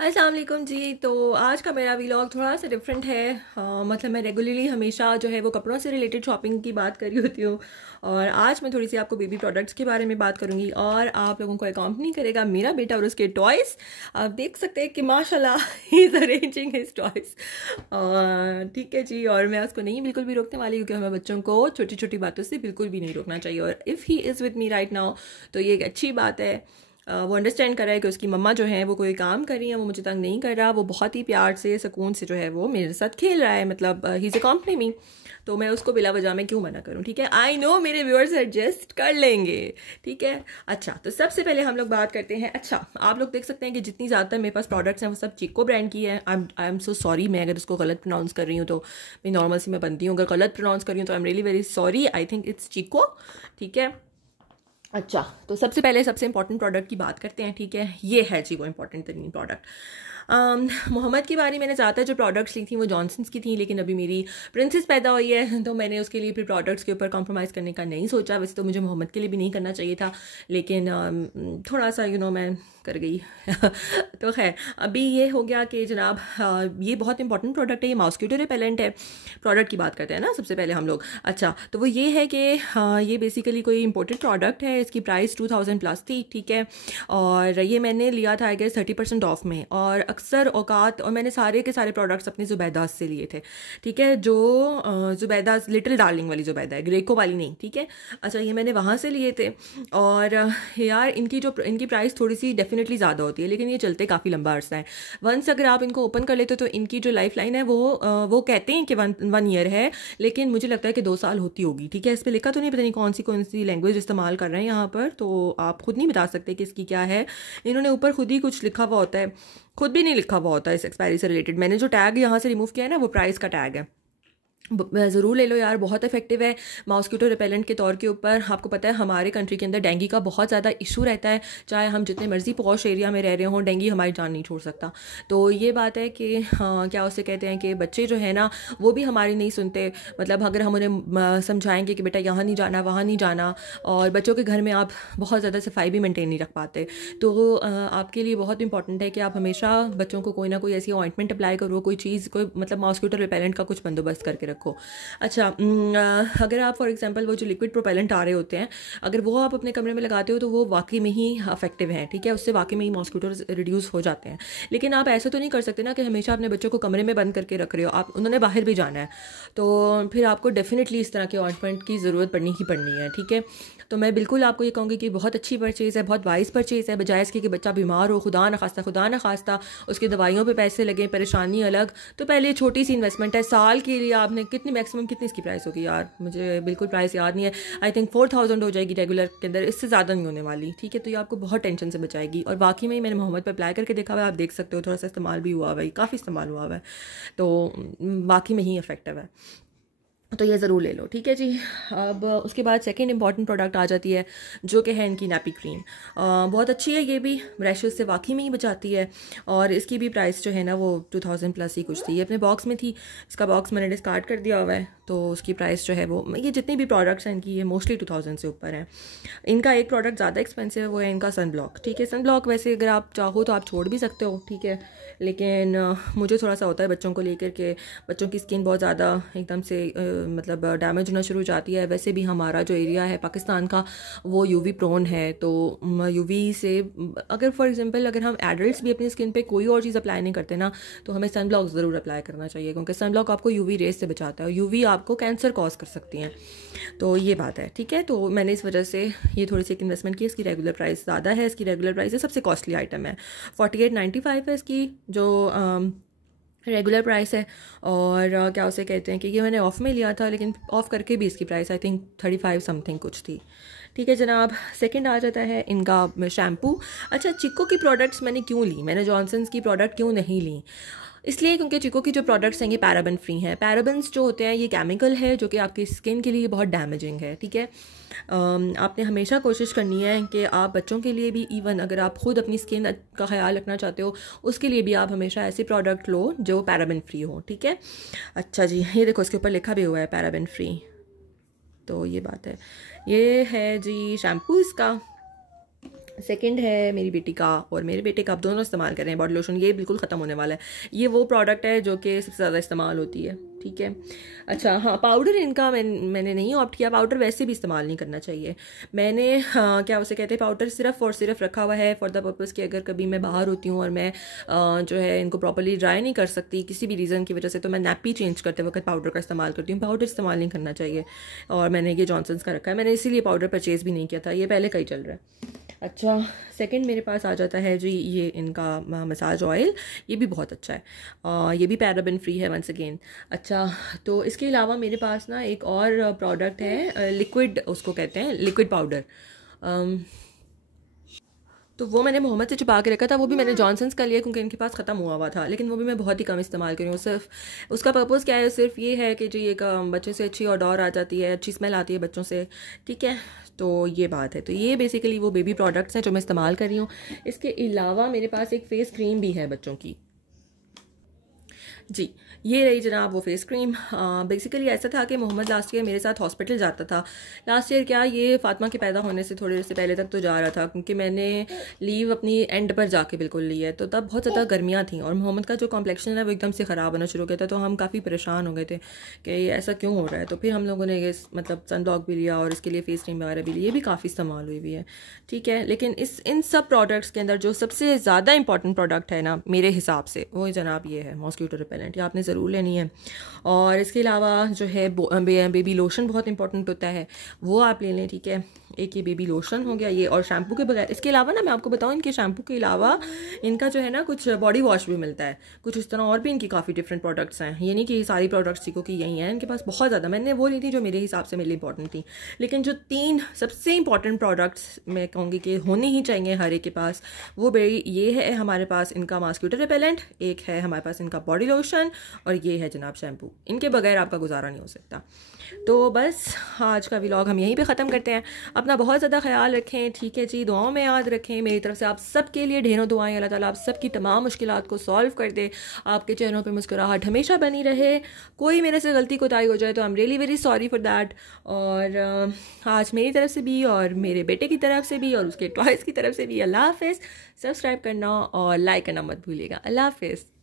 अस्सलाम वालेकुम जी। तो आज का मेरा व्लॉग थोड़ा सा डिफरेंट है। मतलब मैं रेगुलरली हमेशा जो है वो कपड़ों से रिलेटेड शॉपिंग की बात कर रही होती हूँ, और आज मैं थोड़ी सी आपको बेबी प्रोडक्ट्स के बारे में बात करूँगी और आप लोगों को अकॉम्पनी करेगा मेरा बेटा और उसके टॉयज़। आप देख सकते हैं कि माशाल्लाह he is arranging his toys. ठीक है जी, और मैं उसको नहीं बिल्कुल भी रोकने वाली, क्योंकि हमें बच्चों को छोटी छोटी बातों से बिल्कुल भी नहीं रोकना चाहिए। और if he is with me right now तो ये एक अच्छी बात है। वो अंडरस्टैंड कर रहा है कि उसकी मम्मा जो है वो कोई काम कर रही है, वो मुझे तंग नहीं कर रहा, वो बहुत ही प्यार से सुकून से जो है वो मेरे साथ खेल रहा है। मतलब ही इज़ अकॉम्पनी मी, तो मैं उसको बिला वजह में क्यों मना करूं। ठीक है, आई नो मेरे व्यूअर्स एडजस्ट कर लेंगे। ठीक है, अच्छा तो सबसे पहले हम लोग बात करते हैं। अच्छा, आप लोग देख सकते हैं कि जितनी ज़्यादातर मेरे पास प्रोडक्ट्स हैं वो सब चिको ब्रांड की है। आई एम सो सॉरी, मैं अगर उसको गलत प्रोनाउंस कर रही हूँ तो मैं नॉर्मल सी मैं बनती हूँ, अगर गलत प्रोनाउंस कर रही हूँ तो I am really very sorry. I think it's chico. ठीक है, अच्छा तो सबसे पहले सबसे इंपॉर्टेंट प्रोडक्ट की बात करते हैं। ठीक है, ये है जी वो इंपॉर्टेंट तरीन प्रोडक्ट। मोहम्मद की बारी मैंने ज़्यादातर जो प्रोडक्ट्स ली थी वो जॉनसन्स की थी, लेकिन अभी मेरी प्रिंसेस पैदा हुई है तो मैंने उसके लिए फिर प्रोडक्ट्स के ऊपर कॉम्प्रोमाइज़ करने का नहीं सोचा। वैसे तो मुझे मोहम्मद के लिए भी नहीं करना चाहिए था, लेकिन थोड़ा सा मैं कर गई तो खैर अभी ये हो गया कि जनाब ये बहुत इंपॉर्टेंट प्रोडक्ट है, ये मॉस्किटो रिपेलेंट है। प्रोडक्ट की बात करते हैं ना सबसे पहले हम लोग। अच्छा तो वो ये है कि ये बेसिकली कोई इंपोर्टेड प्रोडक्ट है, इसकी प्राइस 2000 प्लस थी। ठीक है, और ये मैंने लिया था आई गेस 30% ऑफ में, और अक्सर औकात और मैंने सारे के सारे प्रोडक्ट्स अपनी ज़ुबैदास से लिए थे। ठीक है, जो ज़ुबैदास लिटिल डार्लिंग वाली ज़ुबैदा है, ग्रेको वाली नहीं। ठीक है, अच्छा ये मैंने वहाँ से लिए थे, और यार इनकी प्राइस थोड़ी सी डेफिनेटली ज़्यादा होती है, लेकिन ये चलते काफ़ी लंबा अर्सा है। वंस अगर आप इनको ओपन कर लेते हो तो इनकी जो लाइफ लाइन है वो कहते हैं कि वन ईयर है, लेकिन मुझे लगता है कि 2 साल होती होगी। ठीक है, इस पर लिखा तो नहीं, पता नहीं कौन सी लैंग्वेज इस्तेमाल कर रहे हैं यहाँ पर, तो आप खुद नहीं बता सकते कि इसकी क्या है। इन्होंने ऊपर खुद ही कुछ लिखा हुआ होता है, खुद भी नहीं लिखा हुआ होता है इस एक्सपायरी से रिलेटेड। मैंने जो टैग यहाँ से रिमूव किया है ना वो प्राइस का टैग है। ज़रूर ले लो यार, बहुत इफेक्टिव है मॉस्किटो रिपेलेंट के तौर के ऊपर। आपको पता है हमारे कंट्री के अंदर डेंगू का बहुत ज़्यादा इशू रहता है, चाहे हम जितने मर्जी पॉश एरिया में रह रहे हों, डेंगू हमारी जान नहीं छोड़ सकता। तो ये बात है कि हाँ, क्या उसे कहते हैं कि बच्चे जो है ना वो भी हमारी नहीं सुनते। मतलब अगर हम उन्हें समझाएंगे कि बेटा यहाँ नहीं जाना वहाँ नहीं जाना, और बच्चों के घर में आप बहुत ज़्यादा सफाई भी मेंटेन नहीं रख पाते, तो आपके लिए बहुत इंपॉर्टेंट है कि आप हमेशा बच्चों को कोई ना कोई ऐसी ऑइंटमेंट अप्लाई करो, कोई चीज़, कोई मतलब मॉस्किटो रिपेलेंट का कुछ बंदोबस्त करके रखो। अच्छा अगर आप फॉर एग्जांपल वो जो लिक्विड प्रोपेलेंट आ रहे होते हैं, अगर वो आप अपने कमरे में लगाते हो तो वो वाकई में ही इफेक्टिव हैं। ठीक है, उससे वाकई में ही मॉस्किटोज रिड्यूस हो जाते हैं। लेकिन आप ऐसे तो नहीं कर सकते ना कि हमेशा अपने बच्चों को कमरे में बंद करके रख रहे हो, आप उन्होंने बाहर भी जाना है, तो फिर आपको डेफिनेटली इस तरह के ऑइंटमेंट की ज़रूरत पड़नी ही पड़नी है। ठीक है, तो मैं बिल्कुल आपको ये कहूँगी कि बहुत अच्छी परचेज़ है, बहुत वाइज परचेज़ है। बजाय इसके कि बच्चा बीमार हो, खुदा न खास्ता उसकी दवाइयों पे पैसे लगे, परेशानी अलग, तो पहले छोटी सी इन्वेस्टमेंट है। साल के लिए आपने मैक्सिमम कितनी इसकी प्राइस होगी यार, मुझे बिल्कुल प्राइस याद नहीं है, आई थिंक 4000 हो जाएगी रेगुलर के अंदर, इससे ज़्यादा नहीं होने वाली। ठीक है, तो ये आपको बहुत टेंशन से बचाएगी, और वाकई में मैंने मोहम्मद पर अप्लाई करके देखा हुआ है, आप देख सकते हो थोड़ा सा इस्तेमाल भी हुआ हुआ है, काफ़ी इस्तेमाल हुआ हुआ है, तो वाकई में ही इफेक्टिव है, तो ये ज़रूर ले लो। ठीक है जी, अब उसके बाद सेकंड इंपॉर्टेंट प्रोडक्ट आ जाती है जो कि है इनकी नैपी क्रीम। बहुत अच्छी है, ये भी रैशेस से वाकई में ही बचाती है, और इसकी भी प्राइस जो है ना वो 2000 प्लस ही कुछ थी। ये अपने बॉक्स में थी, इसका बॉक्स मैंने डिस्कार्ड कर दिया हुआ है, तो उसकी प्राइस जो है वो, ये जितनी भी प्रोडक्ट्स हैं इनकी ये मोस्टली 2000 से ऊपर है। इनका एक प्रोडक्ट ज़्यादा एक्सपेंसिव है, वो है इनका सन ब्लॉक। ठीक है, सन ब्लॉक वैसे अगर आप चाहो तो आप छोड़ भी सकते हो। ठीक है, लेकिन मुझे थोड़ा सा होता है बच्चों को लेकर के, बच्चों की स्किन बहुत ज़्यादा एकदम से मतलब डैमेज होना शुरू हो जाती है। वैसे भी हमारा जो एरिया है पाकिस्तान का वो यूवी प्रोन है, तो यूवी से अगर फॉर एग्जांपल अगर हम एडल्ट्स भी अपनी स्किन पे कोई और चीज़ अप्लाई नहीं करते ना, तो हमें सन ब्लॉक ज़रूर अप्लाई करना चाहिए, क्योंकि सन ब्लॉक आपको यूवी रेस से बचाता है, यूवी आपको कैंसर कॉज कर सकती हैं, तो ये बात है। ठीक है, तो मैंने इस वजह से ये थोड़ी सी एक इन्वेस्टमेंट की। इसकी रेगुलर प्राइस ज़्यादा है, इसकी रेगुलर प्राइस है, सबसे कॉस्टली आइटम है, 4895 है इसकी जो रेगुलर प्राइस है। और क्या उसे कहते हैं कि ये मैंने ऑफ़ में लिया था, लेकिन ऑफ़ करके भी इसकी प्राइस आई थिंक 35 समथिंग कुछ थी। ठीक है जनाब, सेकंड आ जाता है इनका शैम्पू। अच्छा, चिको की प्रोडक्ट्स मैंने क्यों ली, मैंने जॉनसन्स की प्रोडक्ट क्यों नहीं ली, इसलिए क्योंकि चिको की जो प्रोडक्ट्स हैं ये पैराबन फ्री हैं। पैराबन्स जो होते हैं ये केमिकल है जो कि आपकी स्किन के लिए बहुत डैमेजिंग है। ठीक है, आपने हमेशा कोशिश करनी है कि आप बच्चों के लिए भी, इवन अगर आप खुद अपनी स्किन का ख्याल रखना चाहते हो उसके लिए भी आप हमेशा ऐसे प्रोडक्ट लो जो पैराबन फ्री हो। ठीक है, अच्छा जी, ये देखो इसके ऊपर लिखा भी हुआ है पैराबन फ्री, तो ये बात है। ये है जी शैम्पू इसका, सेकंड है मेरी बेटी का और मेरे बेटे का, आप दोनों इस्तेमाल कर रहे हैं बॉडी लोशन। ये बिल्कुल ख़त्म होने वाला है। ये वो प्रोडक्ट है जो कि सबसे ज़्यादा इस्तेमाल होती है, ठीक है। अच्छा हाँ, पाउडर इनका मैंने नहीं ऑप्ट किया। पाउडर वैसे भी इस्तेमाल नहीं करना चाहिए। मैंने क्या उसे कहते हैं, पाउडर सिर्फ और सिर्फ रखा हुआ है फॉर द पर्पज़ कि अगर कभी मैं बाहर होती हूँ और मैं जो है इनको प्रॉपर्ली ड्राई नहीं कर सकती किसी भी रीज़न की वजह से, तो मैं नैपी चेंज करते वक्त पाउडर का इस्तेमाल करती हूँ। पाउडर इस्तेमाल नहीं करना चाहिए। और मैंने ये जॉनसन्स का रखा है, मैंने इसीलिए पाउडर परचेज़ भी नहीं किया था, ये पहले का ही चल रहा है। अच्छा, सेकंड मेरे पास आ जाता है जी ये इनका मसाज ऑयल। ये भी बहुत अच्छा है, ये भी पैराबेन फ्री है वंस अगेन। अच्छा, तो इसके अलावा मेरे पास ना एक और प्रोडक्ट है, लिक्विड उसको कहते हैं, लिक्विड पाउडर। तो वो मैंने मोहम्मद से छुपा के रखा था। वो भी मैंने जॉनसन्स का लिया क्योंकि इनके पास ख़त्म हुआ था, लेकिन वो भी मैं बहुत ही कम इस्तेमाल करी हूँ। सिर्फ उसका पर्पज़ क्या है, सिर्फ ये है कि जी एक बच्चों से अच्छी ऑडोर आ जाती है, अच्छी स्मेल आती है बच्चों से, ठीक है। तो ये बात है। तो ये बेसिकली वो बेबी प्रोडक्ट्स हैं जो मैं इस्तेमाल कर रही हूँ। इसके अलावा मेरे पास एक फ़ेस क्रीम भी है बच्चों की जी। ये रही जनाब वो फेस क्रीम। बेसिकली ऐसा था कि मोहम्मद लास्ट ईयर मेरे साथ हॉस्पिटल जाता था। लास्ट ईयर क्या, ये फातिमा के पैदा होने से थोड़े से पहले तक तो जा रहा था, क्योंकि मैंने लीव अपनी एंड पर जाके बिल्कुल ली है। तो तब बहुत ज़्यादा गर्मियाँ थी और मोहम्मद का जो कॉम्प्लेक्शन है वो एकदम से ख़राब होना शुरू हो गया था। तो हम काफ़ी परेशान हो गए थे कि ऐसा क्यों हो रहा है। तो फिर हम लोगों ने ये मतलब सन ब्लॉक भी लिया और इसके लिए फेस क्रीम वगैरह भी ली। ये भी काफ़ी इस्तेमाल हुई भी है, ठीक है। लेकिन इन सब प्रोडक्ट्स के अंदर जो सबसे ज़्यादा इंपॉर्टेंट प्रोडक्ट है ना मेरे हिसाब से, वो जनाब ये है मॉस्किटो रिपेलेंट। ये आपने ज़रूर लेनी है। और इसके अलावा जो है बेबी लोशन बहुत इंपॉर्टेंट होता है, वो आप ले लें, ठीक है। एक ये बेबी लोशन हो गया ये, और शैम्पू के बगैर। इसके अलावा ना मैं आपको बताऊं, इनके शैम्पू के अलावा इनका जो है ना कुछ बॉडी वॉश भी मिलता है, कुछ इस तरह और भी इनकी काफ़ी डिफरेंट प्रोडक्ट्स हैं। ये नहीं कि सारी प्रोडक्ट्स सीखो कि यही हैं, इनके पास बहुत ज़्यादा। मैंने वो ली थी जो मेरे हिसाब से मेरे लिए इंपॉर्टेंट थी। लेकिन जो 3 सबसे इंपॉर्टेंट प्रोडक्ट्स मैं कहूँगी कि होने ही चाहिए हर एक के पास, वो ये है हमारे पास इनका मॉस्किटो रिपेलेंट, एक है हमारे पास इनका बॉडी लोशन, और ये है जनाब शैम्पू। इनके बगैर आपका गुजारा नहीं हो सकता। तो बस आज का व्लॉग हम यहीं पे ख़त्म करते हैं। अपना बहुत ज़्यादा ख्याल रखें, ठीक है जी। दुआओं में याद रखें। मेरी तरफ से आप सबके लिए ढेरों दुआएं। अल्लाह ताला आप सबकी तमाम मुश्किलात को सॉल्व कर दे, आपके चेहरों पे मुस्कुराहट हमेशा बनी रहे। कोई मेरे से गलती कोताही हो जाए तो I am really very sorry for that. और आज मेरी तरफ से भी और मेरे बेटे की तरफ से भी और उसके टॉयज़ की तरफ से भी अल्लाह हाफ़िज़। सब्सक्राइब करना और लाइक करना मत भूलिएगा। अल्लाह हाफ़िज़।